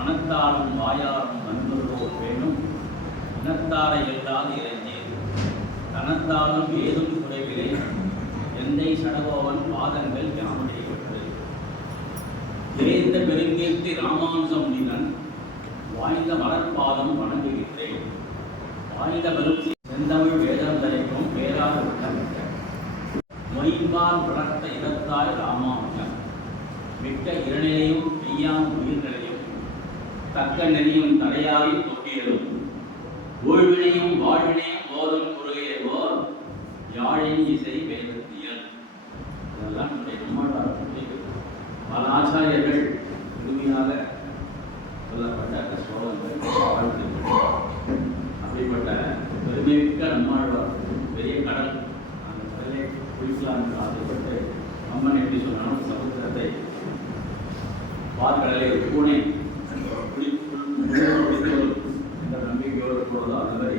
மனத்தாலும் வாயாலும் நண்பர்களோர் வேணும் இனத்தாரை எல்லாது இறைஞ்சேன் தனத்தாலும் ஏதும் குறைவிலே எந்தை சடகோவன் பாதங்கள் யாமடையப்பட்டது. தேர்ந்த பெருங்கீர்த்தி ராமானுஜம் முனிதன் வாய்ந்த மலர்பாதம் வணங்குகின்றேன். வாய்ந்த பெரும் செந்தமிழ் வேதம் தரைக்கும் வேறாத உள்ளமிட்ட மொய்பால் வளர்த்த இடத்தாய் ராமானுஜம் மிக்க இரணிலையும் மெய்யான் உயிர்களையும் தக்க நெறியும் தலையாரி தொக்கியதும் ஊழ்வினையும் வாழ்வினையும் போதும் குறுகியவோர் யாழின் இசை வேதத்தியல். இதெல்லாம் நம்முடைய நம்மாழ்வார் பல ஆச்சாரியர்கள் முழுமையாக சொல்லப்பட்ட அந்த ஸ்லோகங்கள். அப்படிப்பட்ட பெருமைமிக்க நம்மாழ்வார் பெரிய கடல், அந்த கடலை குளிக்கலாம் என்று ஆசைப்பட்டு அம்மன் எப்படி சொன்னாலும் சமுத்திரத்தை பார்க்கடலை ஒரு பூனை என்ற நம்பிக்கையோடு போவதோ அந்த மாதிரி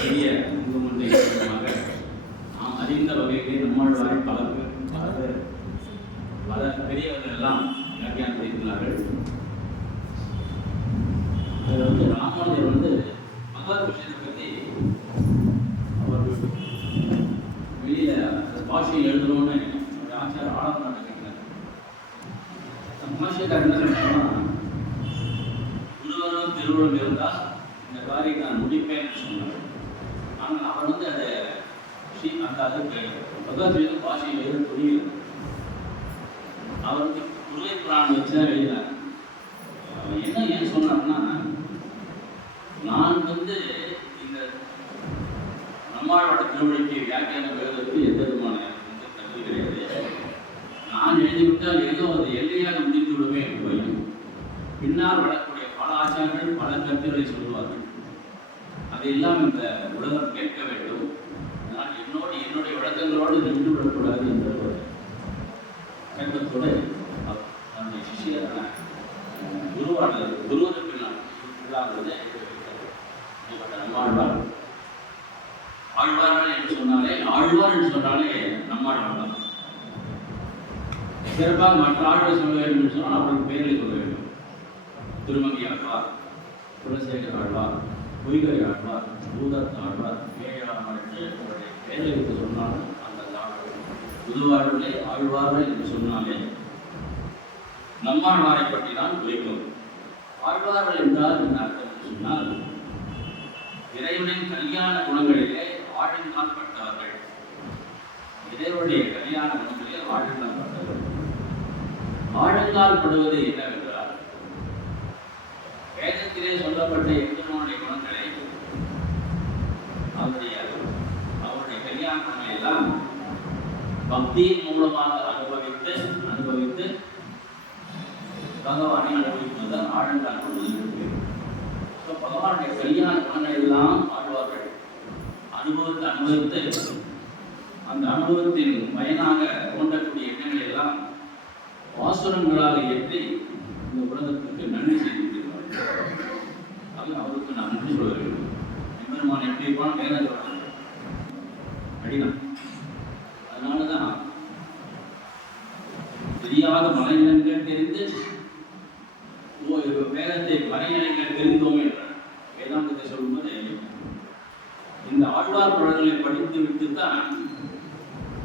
பெரிய முன்னுமுந்தை நாம் அறிந்த வகையிலே நம்மாழ்வாரை பல பெரியவர்கள் எல்லாம் வியாக்கியானம் செய்துள்ளார்கள். அதில் ராமானுஜர் மகாத் விஷயத்தை பற்றி அவர் வெளியில பாஷையில் எழுதணும்னு ஆச்சார ஆழம் நடக்கிறார். பாஷைக்கார் என்ன சொன்னா, குருவரும் திருவள்ளுவர் இருந்தால் இந்த காரியம் நான் முடிப்பேன் சொன்னார். ஆனால் அவர் அதை அந்த அதுக்கு பகவத்கீதை பாஷையில் எழுத புரியல. அவருக்கு குருவை புராணம் வச்சுதான் எழுதினார். என்ன ஏன் சொன்னார்னா, நான் இந்த நம்மாழ்வாட திருவள்ளுவருக்கு வியாக்கியானம் எழுதுவதற்கு எந்த விதமான கருத்து கிடையாது. நான் எழுதிவிட்டால் ஏதோ அது எல்லையாக முடித்து விடுவேன் என்று பயம். பின்னால் வரக்கூடிய பல ஆச்சாரங்கள் பல கருத்துக்களை சொல்வார்கள். அதையெல்லாம் இந்த உலகம் கேட்க வேண்டும். நான் என்னுடைய விளக்கங்களோடு நின்று விடக்கூடாது என்ற ஒரு கருத்தோடு நம்முடைய சிஷியரான குருவருக்கு நம்மாழ்வார். ஆழ்வார்கள் என்று சொன்னாலே நம்மாழ்வார் தான். சிறப்பாக மற்ற ஆழ்வார் சொல்ல வேண்டும் என்று சொன்னால் அவருக்கு பெயர்களை சொல்ல வேண்டும். திருமங்கை ஆழ்வார், குலசேகர ஆழ்வார், பொய்கை ஆழ்வார், பூதத் ஆழ்வார், பேயாழ்வார் என்று அவருடைய பெயரை வைத்து சொன்னாலும் அந்த புதுவாழ்வுகளை ஆழ்வார்கள் என்று சொன்னாலே நம்மாழ்வாரை பற்றி தான் குறிக்கும். ஆழ்வார்கள் என்றால் என்ன அர்த்தம் என்று சொன்னால், இறைவனின் கல்யாண குணங்களிலே ஆழ்ந்தால் பட்டவர்கள். இறைவனுடைய கல்யாண குணங்களிலே ஆழ்ந்தால் பட்டவர்கள். ஆழ்ந்தால் படுவது என்னவென்றால், வேதத்திலே சொல்லப்பட்ட எத்தனுடைய குணங்களை அவருடைய கல்யாண குணங்களை எல்லாம் பக்தியின் மூலமாக அனுபவித்து பகவானை அனுபவிப்பதுதான் ஆழ்ந்தால் படுவது. பகவானுடைய கல்யாண குணங்கள் எல்லாம் ஆழ்வார்கள் அனுபவித்து அந்த அனுபவத்தின் பயனாக தோன்றக்கூடிய எண்ணங்களை எல்லாம் வாசுரங்களாக ஏற்றி இந்த உலகத்திற்கு நன்றி செய்திருக்கிறார்கள். அது அவருக்கு நான் நன்றி சொல்ல வேண்டும். எம்பெருமான் எப்படி இருப்பான் வேலை சொல்றாங்க அப்படின்னா, அதனாலதான் தெரியாத மலைநிலங்கள் தெரிந்து வேதத்தை மறைநிலைகள் தெரிந்தோம் என்றார். வேதாந்தத்தை சொல்லும்போது இந்த ஆழ்வார் பாடல்களை படித்து விட்டுத்தான்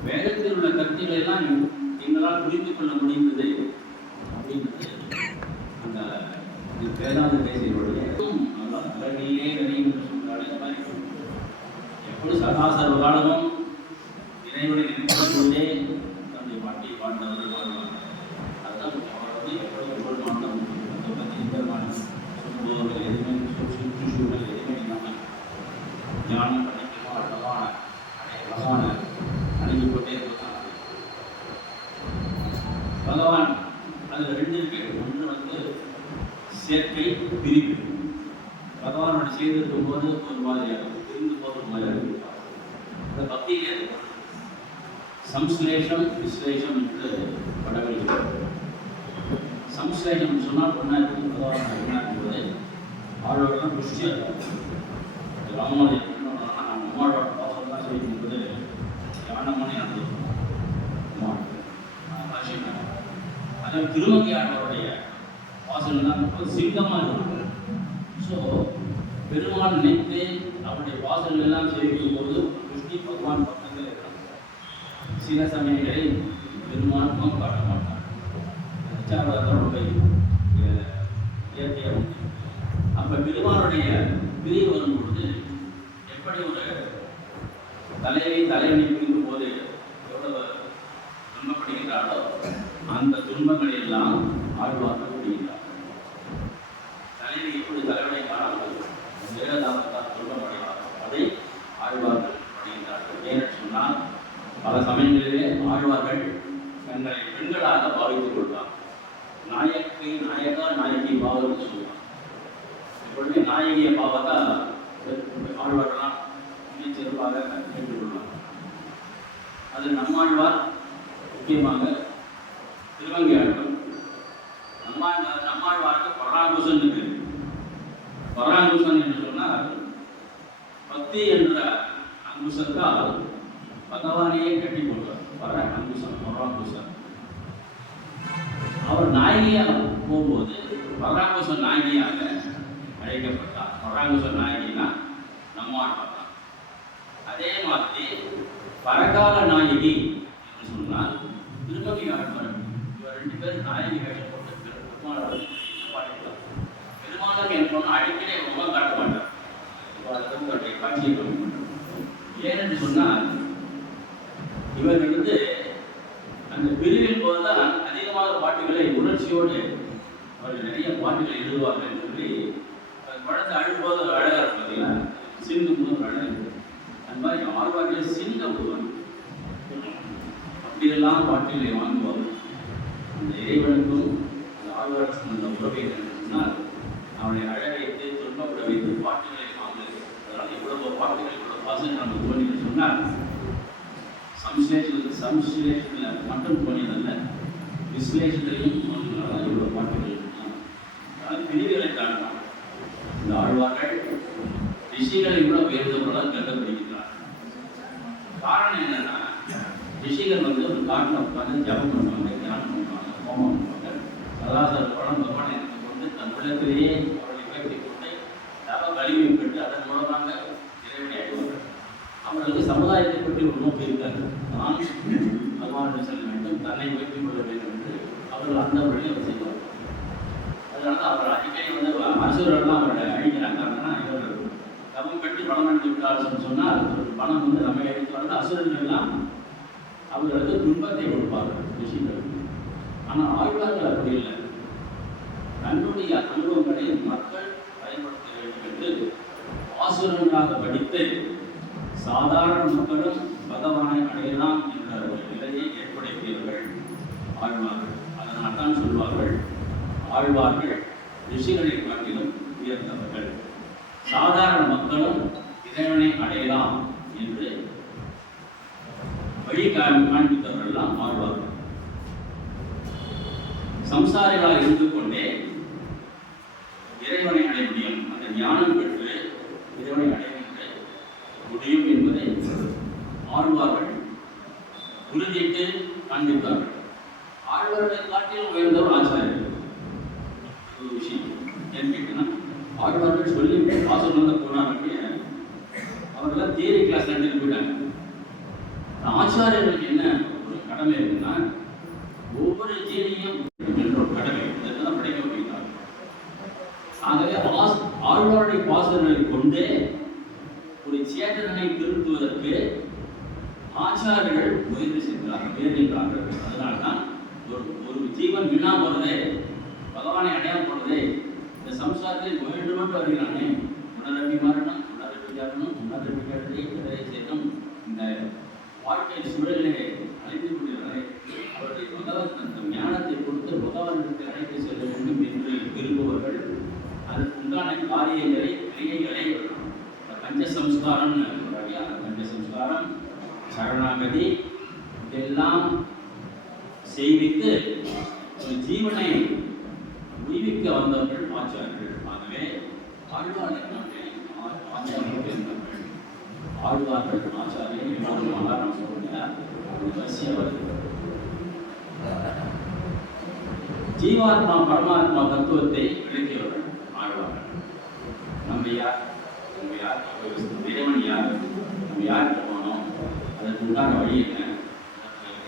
வேதத்தில் உள்ள கருத்துக்களை எல்லாம் எங்களால் புரிந்து கொள்ள முடிந்தது அப்படின்றது அந்த வேதாந்த பேசியவருடைய அழகிலே நினைவு சொல்றாரு. எப்பொழுது சதாசர்வ காலமும் இறைவனை நினைத்துக் கொண்டே தன்னுடைய பாட்டியை பாண்டவர்கள் வாழ்வாங்க. அதுதான் அவர் எப்பொழுது புகழ் மாண்டம் சொல்லுபவர்கள் எதுவுமே சுற்றுச்சூழல் எதுவுமே இல்லாமல் ஞானம் பண்ணிக்கமா அழகான அணுகிக்கொண்டே இருப்பதான் பகவான். அதில் ரெண்டு இருக்கு. ஒன்று சேர்க்கை, பிரிவு. பகவானோட சேர்ந்திருக்கும் போது ஒரு மாதிரியாக பிரிந்து போது ஒரு மாதிரியாக இருப்பார். இந்த பக்தியிலே சம்ஸ்லேஷம் விஸ்லேஷம் என்று படங்கள். சம்ஸ்லேஷம் சொன்னால் பொண்ணா இருக்குது, பகவான் என்ன என்பது ஆழ்வார்கள் புஷ்டியாக ராமனுடைய நம்மளோட பாசம் தான் செய்யும்போது ஞானமணி நடந்திருக்கும். அதில் திருமங்கை ஆழ்வாருடைய வாசல்லாம் சிங்கமாக இருக்கும். ஸோ பெருமாள் நினைத்து அவருடைய வாசல்கள் எல்லாம் சேவிக்கும் போது கிருஷ்ணி பகவான் பக்கத்தில் இருக்கான். சில சமயங்களில் பெருமாள் முகம் காட்ட மாட்டார். ரொம்ப இயற்கையாக உண்டு. அப்போ பெருமாளுடைய பிரிவு வரும்பொழுது எப்படி ஒரு தலைவனை பிரிக்கும் போது எவ்வளவு துன்பப்படுகிறாரோ அந்த துன்பங்களை எல்லாம் ஆழ்வார்கள் விடுகிறார். தலைவி எப்படி தலைவனை காணாமல் வேததாமத்தால் துன்பப்படுகிறார், அதை ஆழ்வார்கள் படுகிறார்கள். ஏனென்று சொன்னால் பல சமயங்களிலே ஆழ்வார்கள் தங்களை பெண்களாக பாவித்துக் கொள்வார். நாயகி பாவம் சொல்லுவார். எப்பொழுதுமே நாயகிய பாவத்தை ஆழ்வார்கள்லாம் சிறப்பாக ஏற்றுக்கொள்வார். அது நம்மாழ்வார் முக்கியமாக திருவங்கை ஆழ்வார். நம்மாழ்வாருக்கு பராங்குசன் இருக்கு. பராங்குசன் என்று சொன்னால் பக்தி என்ற அங்குசத்தால் பகவானையே கட்டி கொள்வார். பராங்குசன் அவர் நாயகியாக போகும்போது பராங்குசன் நாயகியாக அழைக்கப்பட்டார். பராங்குசன் நாயகினா நம்மாழ்வார். அதே மாதிரி பரகால நாயகி என்று சொன்னால் திருமங்கை ஆழ்வார். இவர் 2 பேரும் நாயகி வேஷம் போட்டு பெருமாள் பாடிக்கலாம். பெருமாளுக்கு என்ன சொன்னால் அடிக்கடி ரொம்ப காட்ட மாட்டார். காட்சியை கொடுக்க ஏனென்று சொன்னால் இவர்கள் அந்த பிரிவின் போதுதான் அதிகமாக பாட்டுகளை உணர்ச்சியோடு அவர்கள் நிறைய பாட்டுகளை எழுதுவார்கள் என்று சொல்லி குழந்தை அழும்போது அழகாக இருக்கும். பார்த்தீங்கன்னா சிந்தும் போது அழகு. அந்த மாதிரி ஆழ்வார்கள் சிந்த விடுவாங்க. அப்படியெல்லாம் பாட்டுகளை வாங்குவாங்க. அந்த இறைவனுக்கும் அந்த ஆழ்வார்கள் அந்த உறவை சொன்னால் அவனை அழ வைத்து துன்பப்பட வைத்து பாட்டுகளை வாங்குவது. அதனால் இவ்வளவு பாட்டுகள் இவ்வளவு வாசனை நமக்கு தோணின்னு சொன்னால் சம்ஸ்லேஷனில் மட்டும் தோணியதல்ல, விஸ்லேஷத்திலையும் தோன்றினால இவ்வளவு பாட்டுகள். அதனால் பிரிவுகளை காணலாம். இந்த ஆழ்வார்கள் ரிஷிகளை கூட உயர்ந்தவர்களால் கருதப்படுகிறார். காரணம் என்னன்னா ரிஷிகள் ஒரு காட்டில் உட்காந்து ஜபம் பண்ணுவாங்க, தியானம் பண்ணுவாங்க, ஹோமம் பண்ணுவாங்க. சதாசர படம் பகவான் எனக்கு கொண்டு தன் உள்ளத்திலேயே அவர்களை உயர்த்தி கொண்டு தவ கழிவை பெற்று அதன் மூலமாக இறைவனை அடைவார்கள். அவர்களுக்கு சமுதாயத்தை பற்றி ஒரு நோக்கம் இருக்காது. நான் பகவானிடம் செல்ல வேண்டும், தன்னை உயர்த்திக் கொள்ள வேண்டும் என்று அவர்கள் அந்த வழியில் செய்வார்கள். அதனால அவர் அடிக்கடி அரசுகளெல்லாம் அவர்களை அழிக்கிறாங்க. ஆனால் இவர்கள் தவம் கட்டி பணம் எடுத்து விட்டார்கள் சொன்னால் பணம் நம்ம எடுத்து வரது அசுரர்கள் எல்லாம் அவர்களுக்கு துன்பத்தை கொடுப்பார்கள் ரிஷிகள். ஆனால் ஆழ்வார்கள் அப்படி இல்லை. தன்னுடைய அனுபவங்களை மக்கள் பயன்படுத்த வேண்டும் என்று ஆசுரங்களாக படித்து சாதாரண மக்களும் பகவானை அடையலாம் என்ற ஒரு நிலையை ஏற்படுத்தியவர்கள் ஆழ்வார்கள். அதனால் தான் சொல்வார்கள் ஆழ்வார்கள் ரிஷிகளை காட்டிலும் உயர்ந்தவர்கள், சாதாரண மக்களும் இறைவனை அடையலாம் என்று வழி காண்பித்தவர்கள்லாம் ஆழ்வார்கள். சம்சாரிகளாக இருந்து கொண்டே இறைவனை அடைய முடியும், அந்த ஞானம் பெற்று இறைவனை அடைய முடியும் என்பதை ஆழ்வார்கள் உறுதியிட்டு காண்பித்தார்கள். ஆழ்வார்களை காட்டிலும் உயர்ந்தவர் ஆச்சாரியர்கள். ஒரு விஷயம் கேட்டீங்கன்னா ஆழ்வார்கள் சொல்லி வாசல் போனாங்க, அவர்களாம் தியரி கிளாஸ் நடந்துட்டு போயிட்டாங்க. ஆச்சாரியர்களுக்கு என்ன ஒரு கடமை இருக்குன்னா ஒவ்வொரு ஜீனியும் என்ற ஒரு கடமை இதெல்லாம் படைக்க வைக்கிறார். ஆகவே ஆழ்வாருடைய பாசல்களை கொண்டே ஒரு சேதனை திருத்துவதற்கு ஆச்சாரியர்கள் முயற்சி செய்கிறார்கள். அதனால்தான் ஒரு ஜீவன் வீணா போறதே, பகவானை அடையாம போறதே, இந்த சம்சாரத்தில் முயன்று வருகிறானே, உணரப்பி மாறணும், உணரப்பி காரணம், உணரப்பி கடலை செய்யணும். இந்த வாழ்க்கை சூழலிலே அழைத்து கொண்டிருக்கிறாரே, அவருடைய பகவான் அந்த ஞானத்தை கொடுத்து பகவானிடத்தை அழைத்து செல்ல வேண்டும் என்று விரும்புவர்கள் அதற்கு உண்டான காரியங்களை கிரியைகளை பஞ்சசம்ஸ்காரம், பஞ்சசம்ஸ்காரம், சரணாகதி இதெல்லாம் செய்வித்து ஒரு ஜீவனை உய்விக்க வந்தவர்கள் ஆச்சாரியர்கள். ஆகவே ஆழ்வார்கள் ஆழ்வார்கள் ஆச்சாரியர் இன்னொரு மகாராம் சொல்லுங்க வரிசையாக வருது. ஜீவாத்மா பரமாத்மா தத்துவத்தை விளக்கியவர்கள் ஆழ்வார்கள். நம்ம யார், நம்ம யார், இறைவன் யார், நம்ம யாருக்கு போனோம், அதற்கு உண்டான வழி என்ன,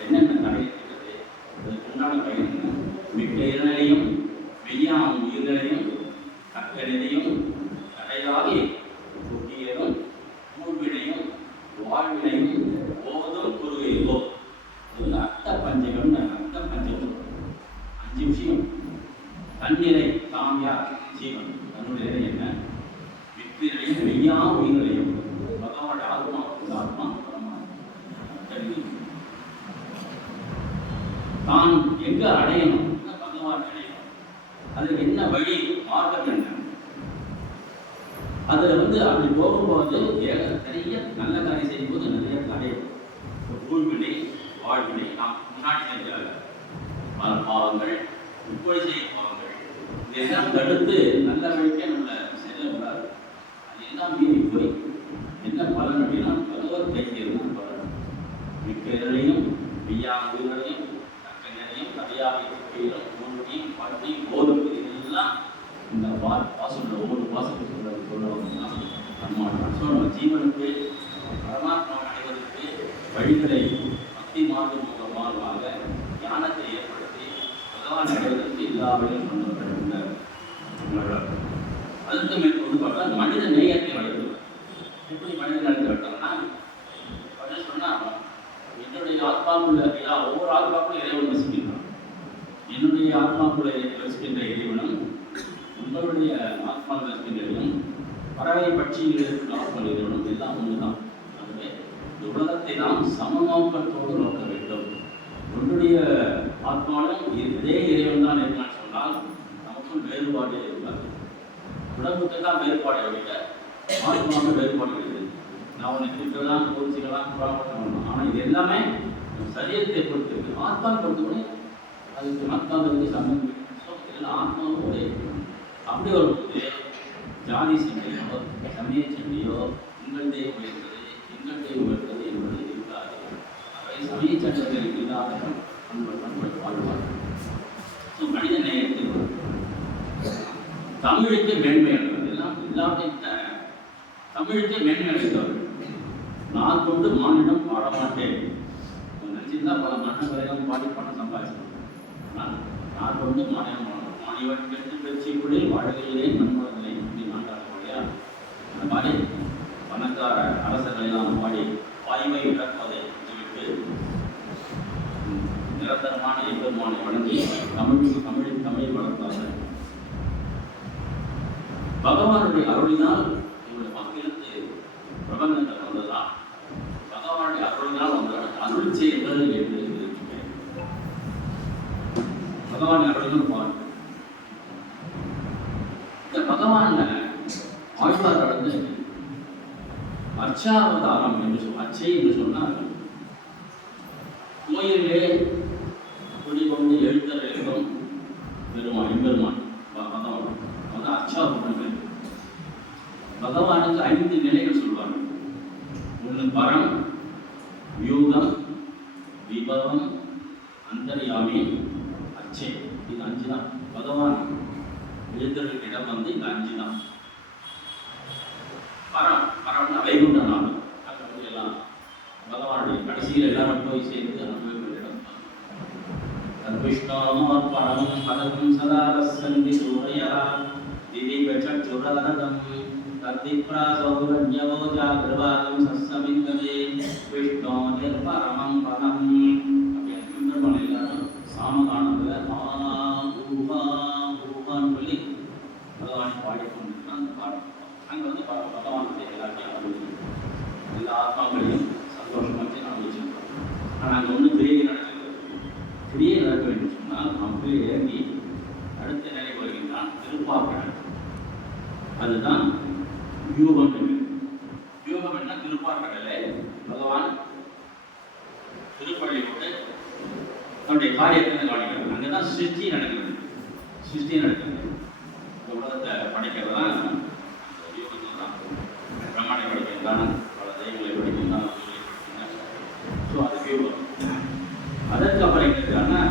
என்னென்ன தடை இருக்கிறது, அதற்கு உண்டான வழி என்ன, மிக்க இறைநிலையும் மெய்யாம் உயிர்களையும் கற்கனையும் தடையாகி புக்கியலும் மூழ்வினையும் வாழ்வினையும் போதும் குறுகையோ அர்த்த பஞ்சகம். அர்த்த பஞ்சகம் 5 விஷயம். தன்னிலை தாம் யார், ஜீவன் தன்னுடைய நிலை என்ன, வித்திரையும் மெய்யா உயிர்களையும் பகவான் ஆத்மா ஆத்மா தான் எங்க அடையணும், பகவான் அடையணும், அதுக்கு என்ன வழி, மார்க்கம் என்ன, அதுல அப்படி போகும்போது நிறைய நல்ல காரியம் செய்யும்போது நிறைய தடையும் ஊழ்வினை வாழ்வினை நாம் முன்னாடி செஞ்ச பாவங்கள் இப்பொழுது செய்யும் பாவங்கள் இதெல்லாம் தடுத்து நல்ல வழிக்கே நம்மளை செல்ல கூடாது. அதெல்லாம் மீறி போய் என்ன பலன் அப்படின்னா பகவத் கைத்தியம் தான் பலன். மிக்க இதழையும் மெய்யா உயிர்களையும் தக்க நிறையும் தடையாக இருக்கையிலும் மூன்றையும் பாட்டையும் போதும் இதெல்லாம் இந்த வாசல் ஒவ்வொரு வாசல் சொல்லுவாங்க. நம்ம ஜீவனுக்கு பரமாத்மா அடைவதற்கு வழிகளை பக்தி மார்க்கம் மூலமாக ஞானத்தை ஏற்படுத்தி பகவான் அடைவதற்கு எல்லா வழியும் கொண்டு அதற்கு மேற்கொண்டு பார்த்தா மனித நேயத்தை வளர்த்துவார். எப்படி மனித நேயத்தை வளர்த்தாங்கன்னா சொன்னா என்னுடைய ஆத்மாக்குள்ள ஒவ்வொரு ஆத்மாக்குள்ள இறைவன் வசிக்கின்றான். என்னுடைய ஆத்மாக்குள்ள வசிக்கின்ற இறைவனும் உங்களுடைய ஆத்மா வசிக்கின்ற இறைவனும் பறவை பட்சிகளுக்கு ஆத்மா இறைவனும் எல்லாம் ஒன்றுதான். ஆகவே இந்த உலகத்தை நாம் சமநோக்கத்தோடு நோக்க வேண்டும். உன்னுடைய ஆத்மாவும் இதே இறைவன் தான் இருக்கான்னு சொன்னால் நமக்கும் வேறுபாடு இருக்காது. உடம்புக்கு தான் வேறுபாடு விட ஆத்மாவுக்கு வேறுபாடு இருக்குது. நான் உன்னை திட்டலாம், கோச்சிக்கலாம், புறாமட்டம், ஆனால் இது எல்லாமே சரீரத்தை பொறுத்து இருக்கு. ஆத்மா பொறுத்தவரை அதுக்கு ஆத்மாவுக்கு சம்பந்தம் இதெல்லாம் ஆத்மாவோட அப்படி வரும்போது ஜாதி சண்டையோ சமய சண்டையோ உங்கள் தெய்வம் உயர்ந்தது எங்கள் தெய்வம் உயர்ந்தது என்பது இருக்காது. அவை சமய சட்டத்தில் இல்லாத பண்பு வாழ்வார்கள். ஸோ மனித நேயத்தில் தமிழுக்கு மேன்மை அளிப்பது எல்லாம் எல்லாத்தையும் தமிழுக்கு மேன்மை அளித்தவர்கள். நான் கொண்டு மானிடம் பாட மாட்டேன் நினைச்சிருந்தா பல மன்னர்களெல்லாம் பாடி பணம் சம்பாதிச்சிருக்கேன். நான் கொண்டு மானிடம் மாணிவன் பெற்று பெருச்சிக்குள்ளில் வாழ்கையிலே மண்முழங்களை அப்படி நாட்டாளர் இல்லையா, அந்த மாதிரி பணக்கார அரசர்களெல்லாம் பாடி வாய்மை இழப்பதை விட்டு நிரந்தரமான எம்பெருமானை வழங்கி தமிழை வளர்த்தார்கள். பகவானுடைய அருளினால் இவருடைய மக்களுக்கு பிரபந்தங்கள் வந்ததுதான். பகவானுடைய அருளினால் வந்ததால் அருள் செய்தல் என்று இருக்கிறேன். பகவான் அருளினால் பாருங்கள். இந்த பகவான் ஆழ்வார் அர்ச்சாவதாரம் என்று அச்சை என்று சொன்னார். கோயிலே குடிகொண்டு எழுத்தரையும் பெருமான் எம்பெருமான் பகவான் அதான் அர்ச்சாவதாரம். பகவானுக்கு 5 நிலைகள் சொல்வார்கள். ஒன்று பரம், வியூகம், விபவம், அந்தர்யாமி, அச்சை. இது 5 தான். பகவான் எழுத்தர்களுக்கு இடம் இந்த 5 தான். பரம்னா வைகுண்ட நாடு. அங்கே எல்லாம் பகவானுடைய கடைசியில் எல்லாரும் போய் சேர்ந்து அனுபவிக்கிற இடம் தான். விஷ்ணோர் பரம் பதம் சதா வசந்தி சூரையா திதிபட்சுரதம் தத்திப்ராசௌரண்யவோ ஜாகிரவாதம் சஸ்ஸமிங்கதே விஷ்ணோ நிர்பரமம் பதம். அப்படி சுந்தரமன் எல்லாரும் சாமகானத்தில் ஊபான்னு சொல்லி பகவானை பாடிக்கொண்டிருக்கான். அந்த பாடம் அங்கே பகவானுடைய எல்லாத்தையும் அனுபவிச்சு எல்லா ஆத்மாக்களையும் சந்தோஷமாச்சு அனுபவிச்சிருக்கோம். ஆனால் அங்கே ஒன்றும் கிரியை நடக்கிறது. கிரியை நடக்க வேண்டும் சொன்னால் நமக்கு இறங்கி அடுத்த நிலை வருகின்றான் திருப்பார்கடல். அதுதான் வியூகம். வியூகம் என்ன? திருப்பார்கடலை பகவான் திருப்பள்ளியோடு தன்னுடைய காரியத்தை கவனிக்கிறது. அங்கே தான் சிருஷ்டி நடக்கிறது. இந்த உலகத்தை படைக்கிறதான் வியூகத்தில் தான். பிரம்மாண்டை படிக்கின்றான், பல தெய்வங்களை படிக்கின்றான். ஸோ அது வியூகம். அதற்கு அப்புறம் என்னன்னா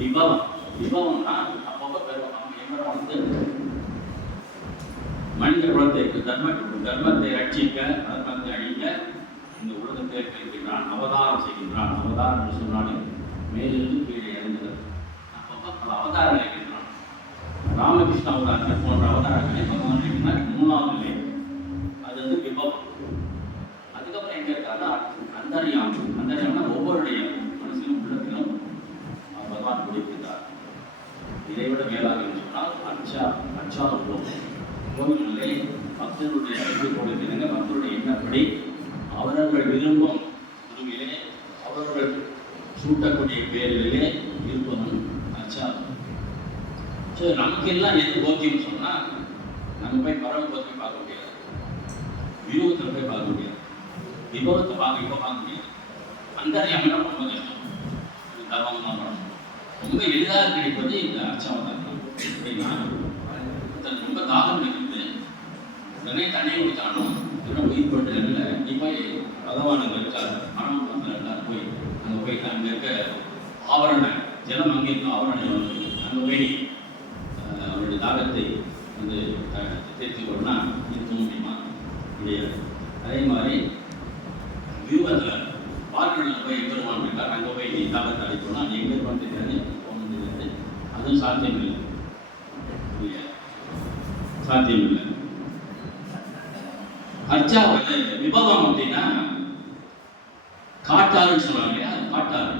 விபவம். விபவம்னா அப்பப்போ பெறுவாங்க. எங்களை வந்து மனித குலத்தை தர்மத்தை ரட்சிக்க, தர்மத்தை அழிக்க இந்த உலகத்தை இருக்கின்றான், அவதாரம் செய்கின்றான். அவதாரம் என்று சொன்னாலும் மேலிருந்து கீழே இறங்குகிறது. அப்பப்போ பல அவதாரம் இருக்கின்றான். ராமகிருஷ்ண அவதாரங்கள் போன்ற அவதாரங்களை பகவான் இருக்கிறார். 3வது நிலை அது வந்து விபவம். அதுக்கப்புறம் எங்க இருக்காருன்னா அந்தரியாமம். அந்தரியாமம்னா ஒவ்வொருடைய மனசிலும் உள்ளத்திலும் பகவான் குடிக்கிறார். இதைவிட மேலாக சொன்னால் அச்சாரம் கோவில்களை பக்தர்களுடைய வேண்டுகோளுக்கு பக்தருடைய எண்ணப்படி அவரவர்கள் விரும்பும் குருவிலே அவர்கள் சூட்டக்கூடிய பேரிலே இருப்பதும் அச்சாரம். ஸோ நமக்கு எல்லாம் எது போக்கியம் சொன்னால் நம்ம போய் பரமபதத்தை பார்க்க முடியாது, வியூகத்தில் போய் பார்க்க முடியாது, விபவத்தை பார்க்க முடியாது. அந்தரியாமனா ரொம்ப கஷ்டம். தர்மம் தான் பண்ணணும். ரொம்ப எளிதாக கிடைப்பது இந்த அச்சாவதாரம். அப்படின்னா ரொம்ப தாகம் இருக்குது, உடனே தண்ணி குடித்தாலும் உயிர் பட்டு இல்லை. நீ போய் பகவானுங்க இருக்கார் மனம் வந்து போய் அங்கே போயிட்டு அங்கே இருக்க ஆவரண ஜலம் அங்கே இருக்க ஆவரணம் அங்கே போய் அவருடைய தாகத்தை வந்து தேர்த்தி கொள்ளனா இருக்க முடியுமா? முடியாது. அதே மாதிரி வியூகத்தில் பார்க்கடலில் போய் எம்பெருமான் இருக்கார், அங்கே போய் நீ தாகத்தை அடிக்கணும்னா நீ எம்பெருமான் தெரியாது போக முடியாது. அதுவும் சாத்தியம் இல்லை, சாத்தியம் இல்லை. அர்ச்சாவது விபவம் அப்படின்னா காட்டாருன்னு சொல்லுவாங்க இல்லையா, அது காட்டாரு.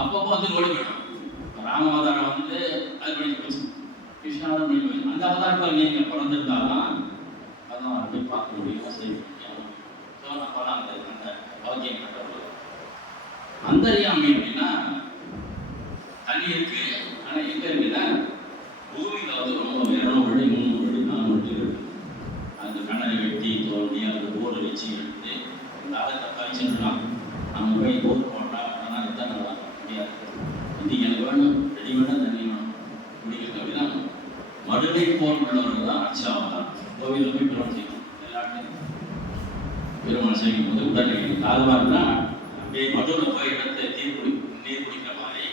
அப்பப்போ வந்து ஓடி போயிடும். ராம அவதாரம் வந்து அது பண்ணி போச்சு, கிருஷ்ணாவதாரம் பண்ணி போச்சு. அந்த அவதாரத்தில் நீங்கள் பிறந்திருந்தாலும் அதான் அப்படி பார்க்க முடியும், செய்ய முடியும். ஸோ நம்ம அந்த அவதியம் கட்டப்படும். அந்தரியாமை அப்படின்னா தண்ணி இருக்கு, ஆனால் எங்க இருக்குன்னா பூமியில் வந்து ரொம்ப 200 அடி 300 அடி 400 அடி இருக்கு. அந்த கண்ணனை வெட்டி தோண்டி அந்த போரை வச்சு எடுத்து தாகத்தை காய்ச்சிடலாம். நம்ம போய் போர் போட்டா ஆனால் எத்தனை முடியாது. இன்னைக்கு எனக்கு வேணும், ரெடிமேடாக தண்ணி வேணும் குடிக்கிறது. அப்படின்னா மடுவை போர் உள்ளவர்கள் தான் அச்சாவதாரம். கோவிலில் போய் பெருமாள் செய்யணும், எல்லாத்தையும் பெருமாள் செய்யும் போது உடனே தாழ்வா இருந்தா அப்படியே மடுவில் போய் இடத்தை நீர் குடிக்கிற மாதிரி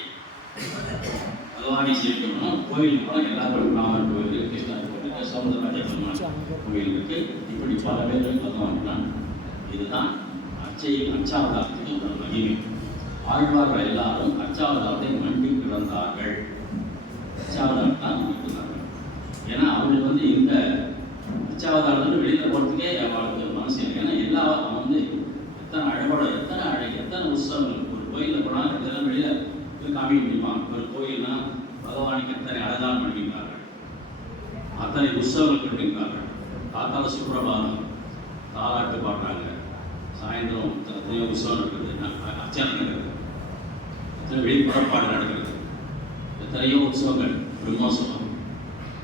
பகவானை சேர்க்கணும். கோவில் போனால் எல்லாரும் ராமர் கோவில், கிருஷ்ணர் கோவில், சமுதிரராஜ கோவில் இருக்கு. இப்படி பல பேர்கள் பகவான். இதுதான் அச்சாவதாரத்துக்கு ஒரு மகிமை. ஆழ்வார்கள் எல்லாரும் அச்சாவதாரத்தை மண்டி கிடந்தார்கள். அச்சாவதாரம் தான் மண்டிக்கிறார்கள். ஏன்னா அவங்களுக்கு வந்து இந்த அச்சாவதாரத்தில் வெளியில் போகிறதுக்கே அவளுக்கு மனசு இல்லை. ஏன்னா எல்லா வந்து எத்தனை அழகோட எத்தனை அழகு, எத்தனை உற்சவங்கள். ஒரு கோயிலில் போனால் இதெல்லாம் வெளியில் காமிக்க முடியுமா? ஒரு கோயில்னா பகவானுக்கு எத்தனை அழகாக பண்ணிக்கிறார்கள், அத்தனை உற்சவங்கள் பண்ணிக்கிறார்கள். காத்தால சுப்பிரபாதம் தாலாட்டு பாடுறாங்க, சாயந்தரம் எத்தனையோ உற்சவம் நடக்குது, அர்ச்சனை நடக்குது, எத்தனை வெளிப்புறப்பாடு நடக்கிறது, எத்தனையோ உற்சவங்கள். பிரம்மோற்சவம்,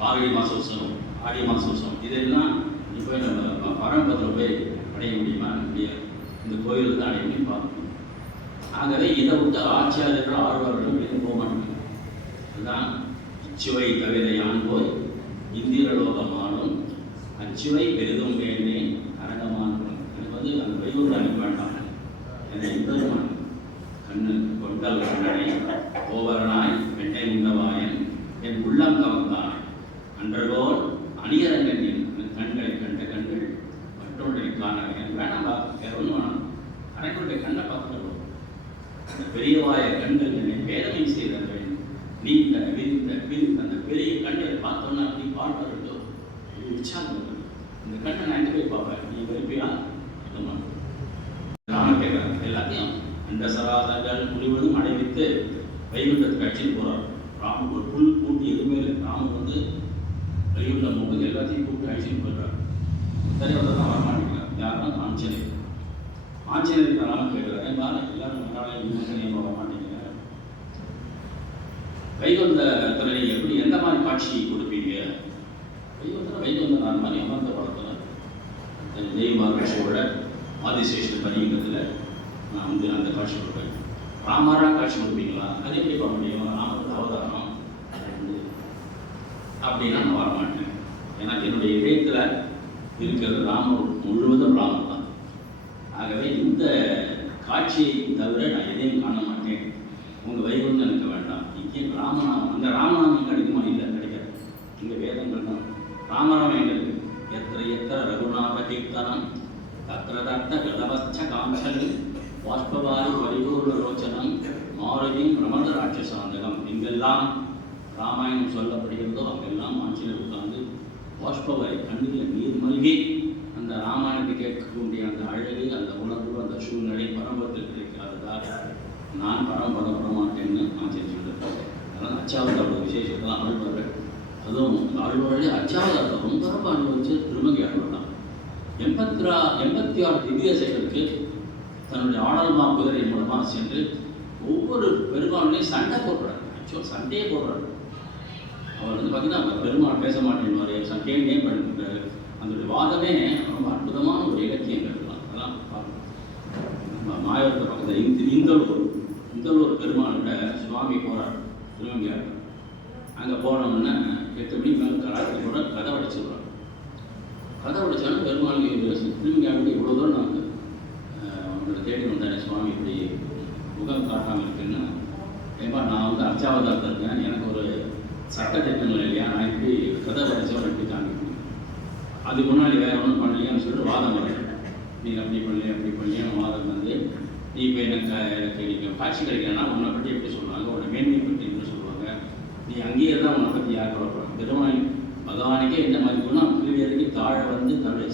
மார்கழி மாத உற்சவம், ஆடி மாத உற்சவம். இதெல்லாம் இப்போ நம்ம பரம்பத்தில் போய் அடைய முடியுமா? முடியாது. இந்த கோயிலுக்கு தான் அடைய முடியும் பார்க்கணும். ஆகவே இதை விட்டு ஆட்சியாளர்கள் ஆழ்வார்கள் வெளியே போக மாட்டாங்க. அதுதான் இச்சுவை தவிர யான் போய் இந்திரலோகமானும் அச்சுவை பெரிதும் வேண்டேன் அரங்கமான. எனக்கு வந்து அந்த வைகுண்ட அனுப்ப வேண்டாம். என்னை எம்பெருமான் கண்ணு கொண்டல் கண்ணனை கோவரனாய் வெட்டை உண்டவாயன் என் உள்ளம் கவர்ந்தான் அன்றகோல் அணியரங்கன் என் கண்களை கண்ட கண்கள் மற்றொன்றை காண எனக்கு வேணாம், வேற ஒன்றும் வேணாம், அனைவருடைய கண்ணை பார்த்துட்டு பெரியவாய கண்கள் என்னை பேரமை செய்தார்கள். நீ அந்த பெரிய கண்ணை பார்த்தோன்னா நீ பாடுறதோ உற்சாகம். இந்த கண்ணை நான் எங்கே போய் பார்ப்பேன், நீ விரும்பியா? ராமன் கேட்குறாங்க. எல்லாத்தையும் அந்த சராசர்கள் முழுவதும் அடைவித்து வைகுண்டத்துக்கு அடிச்சுட்டு போகிறார். ராமன் ஒரு புல் கூட்டி எதுவுமே இல்லை. ராமன் வந்து வைகுண்டம் போகுது, எல்லாத்தையும் கூப்பிட்டு அடிச்சுட்டு போயிடுறார். தலைவர் தான் வரமாட்டேங்கிறார். யாருன்னா ஆஞ்சநேயர். ஆஞ்சநேயர் நானும் கேட்குறாரு, எல்லாரும் வர மாட்டேங்கிறார். வைகுண்டத்தில் நீங்கள் எப்படி எந்த மாதிரி காட்சி கொடுப்பீங்க? வைகுண்ட நான் மாதிரி அமர்ந்த படத்தில் தெய்வ காட்சியோட ஆதிசேஷன் பரிகத்தில் நான் வந்து அந்த காட்சி கொடுப்பேன். ராமரா காட்சி கொடுப்பீங்களா? அது எப்படி பண்ண முடியும்? ராமரோட அவதாரம் அப்படின்னா நான் வரமாட்டேன். ஏன்னா என்னுடைய இதயத்தில் இருக்கிற ராமர் முழுவதும் ராமர் தான். ஆகவே இந்த காட்சியை தவிர நான் எதையும் காண மாட்டேன். உங்கள் வைகுண்டம் எனக்கு வேண்டாம். இங்கே ராமநாமம், அந்த ராமநாமம் கிடைக்குமா? இல்லை, கிடைக்காது. இங்கே வேதங்கள் தான் ராமநாமம் எங்களுக்கு எத்திர எத்திர ரகுநாத கீர்த்தனம் தத்திர தத்த கதவச்ச காஞ்சலி வாஷ்பவாரி பரிபூர்ண ரோச்சனம் மாருதியும் ரமண ராட்சசாந்தகம். எங்கெல்லாம் ராமாயணம் சொல்லப்படுகிறதோ அங்கெல்லாம் ஆஞ்சநேயர் உட்கார்ந்து வாஷ்பவாரி கண்ணில் நீர் மல்கி அந்த ராமாயணத்தை கேட்கக்கூடிய அந்த அழகு, அந்த உணர்வு, அந்த சூழ்நிலை பரம்பத்தில் கிடைக்காததால் நான் பரம்பரம் வரமாட்டேன்னு ஆஞ்சநேயர் சொல்லியிருக்காரு. அதனால் அச்சாவதாரோட விசேஷத்தெல்லாம் ஆழ்வார்கள், அதுவும் ஆழ்வாழி அச்சாவதாரத்தை ரொம்ப ரொம்ப அனுபவிச்சு திருமங்கை ஆழ்வார் தான் 86 திவ்ய செயலுக்கு தன்னுடைய ஆடல்மா குதிரை மூலமாக சென்று ஒவ்வொரு பெருமாளையும் சண்டை போடுறாரு. ஆக்சுவல் சண்டையே போடுறாரு. அவர் வந்து பார்த்தீங்கன்னா பெருமாள் பேச மாட்டேன்னு சண்டையே பண்ணிருக்காரு. அந்த வாதமே ரொம்ப அற்புதமான ஒரு இலக்கியங்கள் தான். அதெல்லாம் பார்க்கணும். மாயவரத்தை பக்கத்தில் இந்தலூர் பெருமாள்கிட்ட சுவாமி போகிறார் திருவங்கியார். அங்கே போனோம்னா 8 மணிக்கு மேலே கராத்தி கூட கதை உடைச்சிடுறாங்க. கதை உடைச்சாலும் பெருமாளுக்கு திருவங்கியாருக்கு இவ்வளோ தூரம் நான் அவங்களை தேடி வந்தேன், சுவாமி இப்படி முகம் காட்டாமல் இருக்குன்னு. ஏப்பா நான் வந்து அர்ச்சாவதாரத்தில் இருக்கேன், எனக்கு ஒரு சட்ட திட்டங்கள் இல்லையா, நான் இப்படி கதை உடைச்சவரை எப்படி காமிக்கணும், அதுக்கு முன்னாடி வேறு ஒன்றும் பண்ணலையான்னு சொல்லிட்டு வாதம் வரேன். நீங்கள் அப்படி பண்ணலையே வாதம் வந்து நீ இப்போ எனக்கு காட்சி கிடைக்கிறேன்னா உன்னை பற்றி எப்படி சொல்லுவாங்க, உன்னை மேன்மையை பற்றி எப்படி சொல்லுவாங்க, நீ அங்கேயே தான் உன்னை பற்றி யார் சொல்லப்படுறாங்க. பெருமாள் பகவானுக்கே இந்த மாதிரி குணம் கீழே தாழ வந்து தன்னுடைய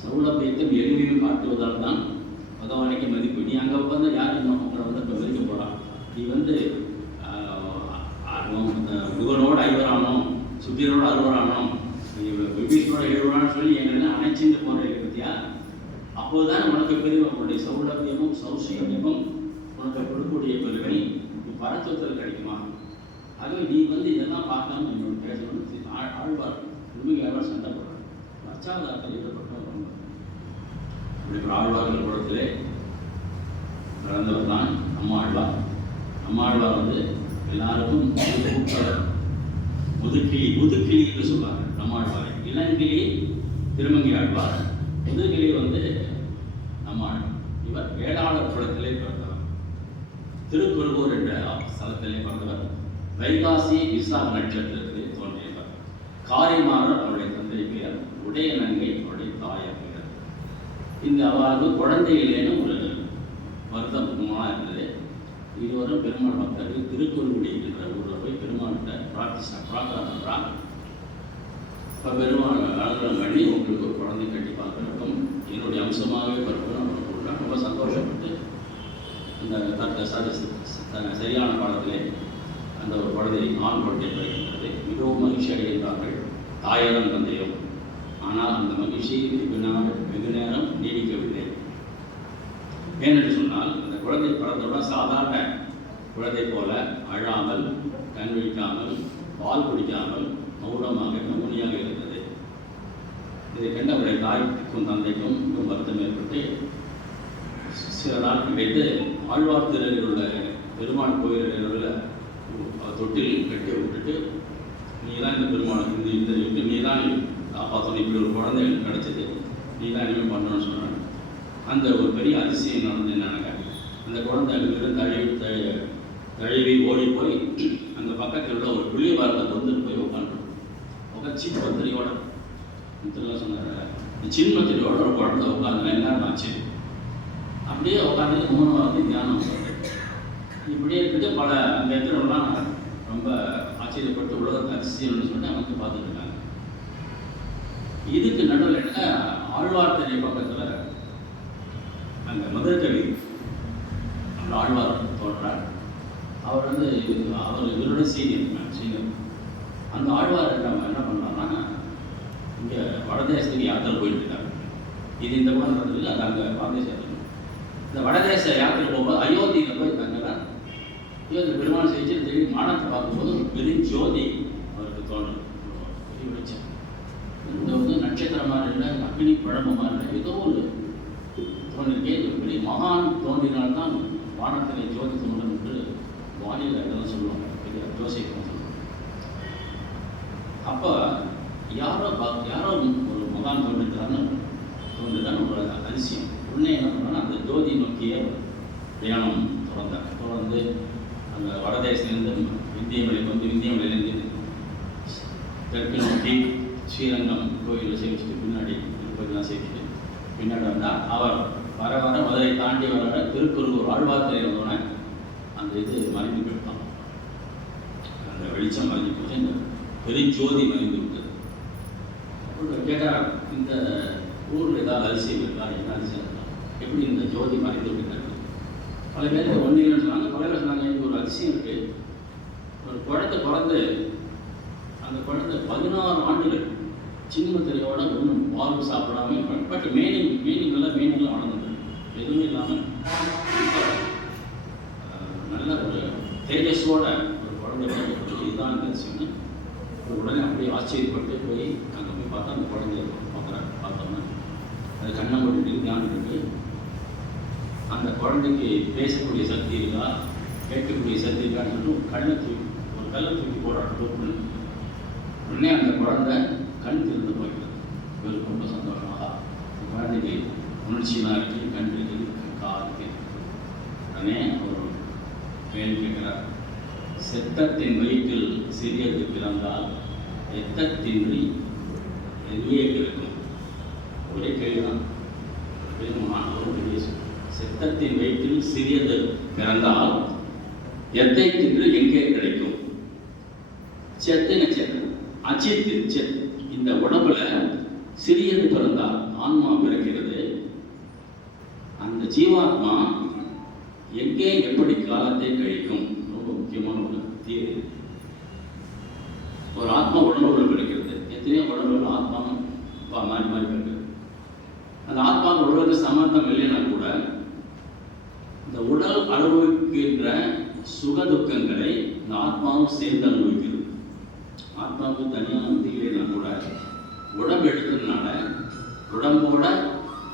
சௌலபியத்தையும் எளிமையும் காட்டுவதால் தான் பகவானுக்கே மதிப்பு. நீ அங்கே உட்காந்து யார் இன்னும் உங்களை வந்து இப்போ மதிக்க போகிறான், நீ வந்து முகனோடு 5 ஆனோம், சுத்தியனோடு 60 ஆனோம், விபீஷனோட 7 சொல்லி எங்களை அணைச்சிட்டு போகிற பற்றியா, அப்போதுதான் உனக்கு பெரிய உன்னுடைய சௌலபியமும் சௌசியமும் உனக்கு கொடுக்கக்கூடிய பெருமை பரத்துவத்தில் கிடைக்குமா? ஆகவே நீ வந்து இதெல்லாம் பார்க்காம என்னோட பேசணும். ஆழ்வார் உண்மையாக சண்டை போடுறார். அச்சாவதாரத்தில் ஈடுபட்டவர் ரொம்ப இப்படி ஒரு ஆழ்வார்கள் குளத்திலே நடந்தவர் தான் நம்மாழ்வார். நம்மாழ்வார் வந்து எல்லாருக்கும் முதுக்கிளி என்று சொல்வாங்க. நம்மாழ்வார் இளங்கிளி திருமங்கை ஆழ்வார், முதுகிளி வந்து நம்மாழ்வார். இவர் வேளாளர் குளத்திலே பிறந்தவர். திருக்குறுகூர் என்ற ஸ்தலத்திலே பிறந்தவர். வைகாசி விசாக நட்சத்திரத்திலே தோன்றியவர். காரிமாறர் அவருடைய தந்தை பெயர், உடையநங்கை அவருடைய தாயார் பெயர். இந்த அவருக்கு குழந்தை இல்லைன்னு ஒரு வருத்தமாக இருந்தது. இதுவரும் பெருமாள் பக்தர்கள் திருக்குறுங்குடி என்ற ஊரில் போய் பெருமாள்கிட்ட பிரார்த்தனை பண்ணுறாங்க. இப்போ பெருமாள் அனுகிரகம் பண்ணி உங்களுக்கு ஒரு குழந்தை கட்டி பார்க்கறதுக்கும் என்னுடைய அம்சமாகவே பிறக்கணும் சொல்கிறாங்க. ரொம்ப சந்தோஷப்பட்டு அந்த சரியான காலத்திலே அந்த ஒரு குழந்தை ஆண் குழந்தை பிறக்கின்றது. மிகவும் மகிழ்ச்சி அடைகின்றார்கள் தாயரும் தந்தையும். ஆனால் அந்த மகிழ்ச்சி வெகு நேரம் நீடிக்கவில்லை. ஏனென்று சொன்னால் அந்த குழந்தை பிறந்தவுடன் சாதாரண குழந்தை போல அழாமல், கண் விழிக்காமல், பால் குடிக்காமல் மௌனமாக கம்பெனியாக இருந்தது. இதை கண்ட அவருடைய தாய்க்கும் தந்தைக்கும் மிகவும் வருத்தம் ஏற்பட்டு சில நாட்கள் வைத்து ஆழ்வார் திருவில் உள்ள பெருமாள் கோயிலில் உள்ள தொட்டில் கட்டி விட்டுட்டு, நீ தான் இந்த பெருமாளுக்கு இந்த நீ தான் காப்பாற்றணும், இப்படி ஒரு குழந்தை கிடைச்சது, நீ தான் இனிமேல் பண்ணணும்னு சொல்கிறாங்க. அந்த ஒரு பெரிய அதிசயம் நடந்து என்னன்னாங்க, அந்த குழந்தை அங்கிருந்து தழுவி ஓடி போய் அந்த பக்கத்தில் உள்ள ஒரு புளிய மரத்தை வந்து போய் உட்காந்து சின்மத்திரியோட சொன்னார். சின்மத்திரியோட ஒரு குழந்தை உட்காந்து எல்லாரும் ஆச்சு. அப்படியே உட்காந்து 3 வாரத்தை தியானம் சொல்கிறேன். இப்படியே இருக்குது. பல அந்த இடத்துலலாம் ரொம்ப ஆச்சரியப்பட்டு உலகத்தை அதிசயம்னு சொல்லி அவங்க பார்த்துட்டு இருக்காங்க. இதுக்கு நடுவில் என்ன, ஆழ்வார் தெரிய பக்கத்தில் அங்கே மதுரக்கவி அந்த ஆழ்வார் தோன்றார். அவர் வந்து அவர் இவரோட சீனியர். அந்த ஆழ்வார் என்ன பண்ணுறாங்கன்னா, இங்கே வடதேசத்துக்கு யாத்திரை போயிட்டு இருக்காரு. இது இந்த கூட நடந்தது, அது அங்கே வடதேசம். இந்த வடதேச யாத்திரை போகும்போது அயோத்தியில் போய் தங்குறார். அயோத்தி பெருமாள் செஞ்சு திடீர்னு மானத்தை பார்க்கும்போது ஒரு பெரிய ஜோதி அவருக்கு தோன்றும். பெரிய வெளிச்சம். இந்த வந்து நட்சத்திரமாக இல்லை, அக்னி பழம்பமாக இல்லை, ஏதோ ஒரு தோன்றிருக்கே. பெரிய மகான் தோன்றினால்தான் வானத்திலே ஜோதி தோன்றும் என்று வானிலை இதெல்லாம் சொல்லுவாங்க. பெரிய ஜோசியம் சொல்லுவாங்க. அப்போ யாரோ ஒரு மகான் தோன்றுதான் ஒரு அதிசயம். உடனே என்ன பண்ணால் அந்த ஜோதி நோக்கிய பிரயாணம் தொடர்ந்து அந்த வடதேசத்துலேருந்து விந்தியமலையிலேருந்து தெற்கு நோக்கி ஸ்ரீரங்கம் கோயிலில் சேவிச்சுட்டு பின்னாடி திருப்பதிலாம் சேவிச்சுட்டு பின்னாடி வந்தால் அவர் வர வர மதுரை தாண்டி வர திருக்குறூர் ஆழ்வார்த்தரை வந்தோடனே அந்த இது மறைந்து போயிட்டான். அந்த வெளிச்சம் மறைஞ்சு போச்சு, இந்த பெருஞ்சோதி மறைந்து விட்டது. கேட்குறாங்க, இந்த ஊரில் ஏதாவது அதிசயம் இருக்கா, என்ன அதிசயம் இருக்கா, எப்படி இந்த ஜோதி மறைந்து விட்டுருக்கு? பல பேருக்கு ஒன்று இல்லைன்னு சொன்னாங்க. பல பேர் சொன்னாங்க, எனக்கு ஒரு அதிசயம் இருக்குது. ஒரு குழந்தை பிறந்து அந்த குழந்தை 16 ஆண்டுகள் சின்ன திரையோட ஒன்றும் பால் சாப்பிடாம, பட் மீனிங்லாம் வளர்ந்துருக்கு, எதுவுமே இல்லாமல் நல்ல ஒரு தேஜஸோட ஒரு குழந்தை பிறகு இதுதான் இந்த அதிசயம்னு உடனே அப்படியே ஆச்சரியப்பட்டு போய் அங்கே போய் பார்த்தா அந்த குழந்தைய பார்த்தோம்னா அது கண்ணை போட்டு தியானம் இருக்கு. அந்த குழந்தைக்கு பேசக்கூடிய சக்தி இருக்கா, கேட்கக்கூடிய சக்தி இருக்கான்னு சொல்லிட்டு கண்ணை தூக்கி ஒரு கல்லை தூக்கி போடுறாங்க. உடனே அந்த குழந்தை கண் திறந்து போய்கிறது. இவருக்கு ரொம்ப சந்தோஷமாக குழந்தைக்கு உணர்ச்சியெல்லாம் இருக்குது, கண் இருக்குது, காது கேட்குது. உடனே அவர் கேள்வி கேட்கிறார், செத்தத்தின் வயிற்றில் சிறியது பிறந்தால் எத்தத்தின்றி எங்கே இருக்கும்? ஒரே கேள்விதான். ஒரு பெரிய செத்தத்தின் வயிற்றில் சிறியது பிறந்தால் எத்தை தின்று எங்கே கிடைக்கும்? செத்தின செத்து அச்சித்து செத். இந்த உடம்புல சிறியது பிறந்தால் ஆன்மா பிறக்கிறது. அந்த ஜீவாத்மா எங்கே எப்படி காலத்தை கழிக்கும்? ரொம்ப முக்கியமான ஒரு தீர்வு. ஒரு ஆத்மா உடம்புகள் பிறக்கிறது, எத்தனையோ உடம்புகள் ஆத்மா மாறி மாறி பிறக்கிறது. அந்த ஆத்மா உடலுக்கு சம்பந்தம் இல்லைன்னா கூட இந்த உடல் அனுபவிக்கின்ற சுக துக்கங்களை இந்த ஆத்மாவும் சேர்ந்து அனுபவிக்கிறது. ஆத்மாவுக்கு தனியாக இல்லைன்னா கூட உடம்பு எடுத்ததுனால உடம்போட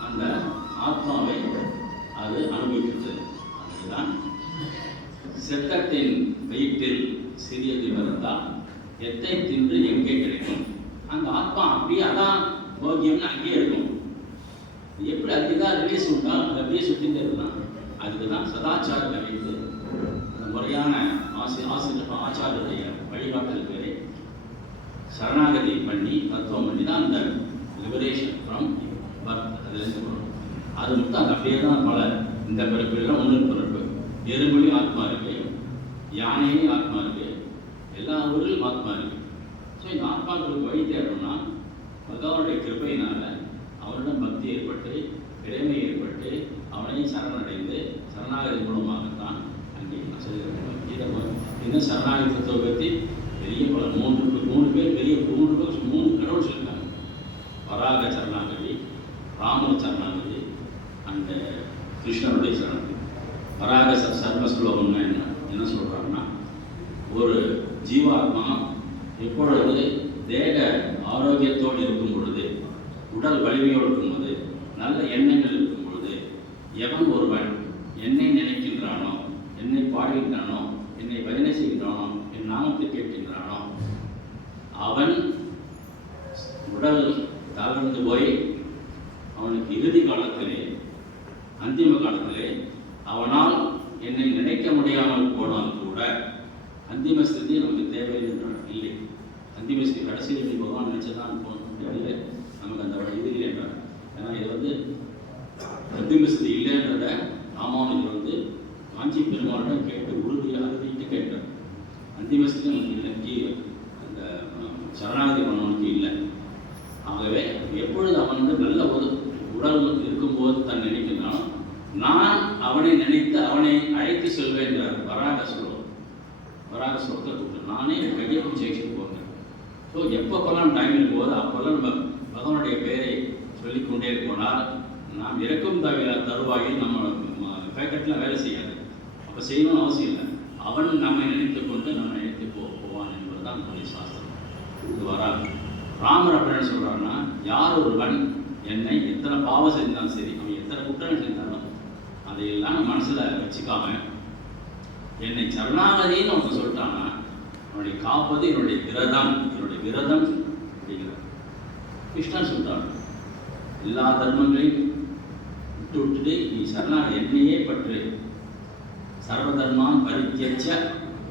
அந்த ஆத்மாவை அது அனுபவிக்கிறது. அதுதான் செத்தத்தின் வயிற்றில் சிறியது பிறந்தால் எத்தை தின்று எங்கே கிடைக்கும்? அந்த ஆத்மா அப்படியே அதான் போகியம்னு அங்கேயே இருக்கும். எப்படி அதுதான் ரிலீஸ் உண்டா, அது அப்படியே சுற்றிட்டு இருந்தான். அதுக்கு தான் சதாச்சாரத்தை வைத்து அந்த முறையான ஆச்சாரருடைய வழிகாட்டல் பேரை சரணாகதி பண்ணி தத்துவம் பண்ணி தான் அந்த லிபரேஷன் ஃப்ரம் பர்த் அதுலேருந்து வரும். அது மட்டும் அது அப்படியே தான் பல இந்த பிறப்புலாம் ஒன்று பிறப்பு. எறும்புலையும் ஆத்மா இருக்கு, யானையும் ஆத்மா இருக்கு, எல்லா ஊரிலும் ஆத்மா இருக்கு. ஸோ இந்த ஆத்மாக்களுக்கு வழி தேடணும்னா பகவானுடைய கிருப்பையினால அவரிடம் பக்தி ஏற்பட்டு இறைமை ஏற்பட்டு அவனையும் சரணடைந்து சரணாகதி மூலமாகத்தான் அங்கே இன்னும் சரணாகதி தத்துவ பற்றி பெரிய பல மூணு பேர் பெரிய மூணு கடவுள் சொல்லியிருக்காங்க. வராக சரணாகதி, ராமர் சரணாகதி, அந்த கிருஷ்ணனுடைய சரணாகதி. வராக சர்ம ஸ்லோகம்னா என்ன சொல்கிறாங்கன்னா, ஒரு ஜீவாத்மா எப்பொழுது தேக ஆரோக்கியத்தோடு இருக்கும் பொழுது, உடல் வலிமையோடு இருக்கும்போது, நல்ல எண்ணங்கள் இருக்கும் பொழுது, எவன் ஒருவன் என்னை நினைக்கின்றானோ, என்னை பாடுகின்றானோ, என்னை பஜனை செய்கின்றானோ, என் நாமத்தை கேட்கின்றானோ, அவன் உடல் தளர்ந்து போய் அவனுக்கு இறுதி காலத்திலே அந்திம காலத்திலே அவனால் என்னை நினைக்க முடியாமல் போனால் கூட அந்திம ஸ்திதி நமக்கு தேவையில்லை. அந்திம ஸ்திதி கடைசியில் பகவான் நினைச்சதான் போகணும் இல்லை, நமக்கு அந்த இது இல்லை என்றார். ஏன்னா இது அந்திம ஸ்திதி இல்லைன்றத ராமானுஜர் காஞ்சி பெருமாளிடம் கேட்டு உறுதியாக அறுதிட்டு கேட்டார். அந்திம ஸ்திதி நமக்கு இல்லை, அந்த சரணாகதி பண்ணவனுக்கு இல்லை. ஆகவே எப்பொழுது அவன் நல்ல ஒரு உடல் இருக்கும்போது தான் நினைக்கிறானோ, நான் அவனை நினைத்து அவனை அழைத்து செல்வேன் என்றார். வராக ஸ்லோகத்தை கூப்பிட்டு நானே கையை ஜெயிச்சுட்டு போகிறேன். ஸோ எப்பப்பெல்லாம் டைம் இருக்கும்போது அப்போல்லாம் நம்ம பகவானுடைய பெயரை சொல்லிக்கொண்டே போனால் நாம் இறக்கும் தருவாயில் நம்ம பேக்கெட்டில் வேலை செய்யாது. அப்போ செய்யணும்னு அவசியம் இல்லை. அவன் நம்மை நினைத்து கொண்டு நம்ம நினைத்து போவான் என்பதுதான் நம்முடைய சாஸ்திரம். இது வராது. ராமர் அப்படின்னு சொல்கிறான்னா, யார் ஒருவன் என்னை எத்தனை பாவம் செஞ்சாலும் சரி, அவன் எத்தனை குற்றம் செஞ்சாலும் அதையெல்லாம் மனசில் வச்சுக்காம என்னை சரணாகதின்னு அவங்க சொல்லிட்டான்னா, அவனுடைய காப்பது என்னுடைய விரதம் அப்படிங்கிறார். கிருஷ்ணன் சொல்கிறான், எல்லா தர்மங்களையும் விட்டுட்டு நீ சரணாகதி என்னையே பற்று, சர்வதர்மான் பரித்தியஜ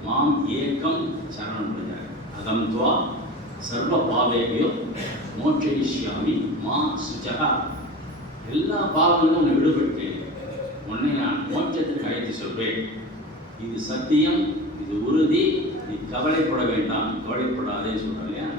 மாம் ஏக்கம் சரணம் பண்ணுறாரு. அகம் துவா சர்வ பாவேபியோ மோட்சயிஷ்யாமி மா சுஜகா. எல்லா பாவங்களும் உன்னை விடுபட்டு உன்னை நான் மோட்சத்துக்கு அழைத்து சொல்வேன். இது சத்தியம், இது உறுதி, நீ கவலைப்பட வேண்டாம், கவலைப்படாதே சொல்கிறேன் இல்லையா.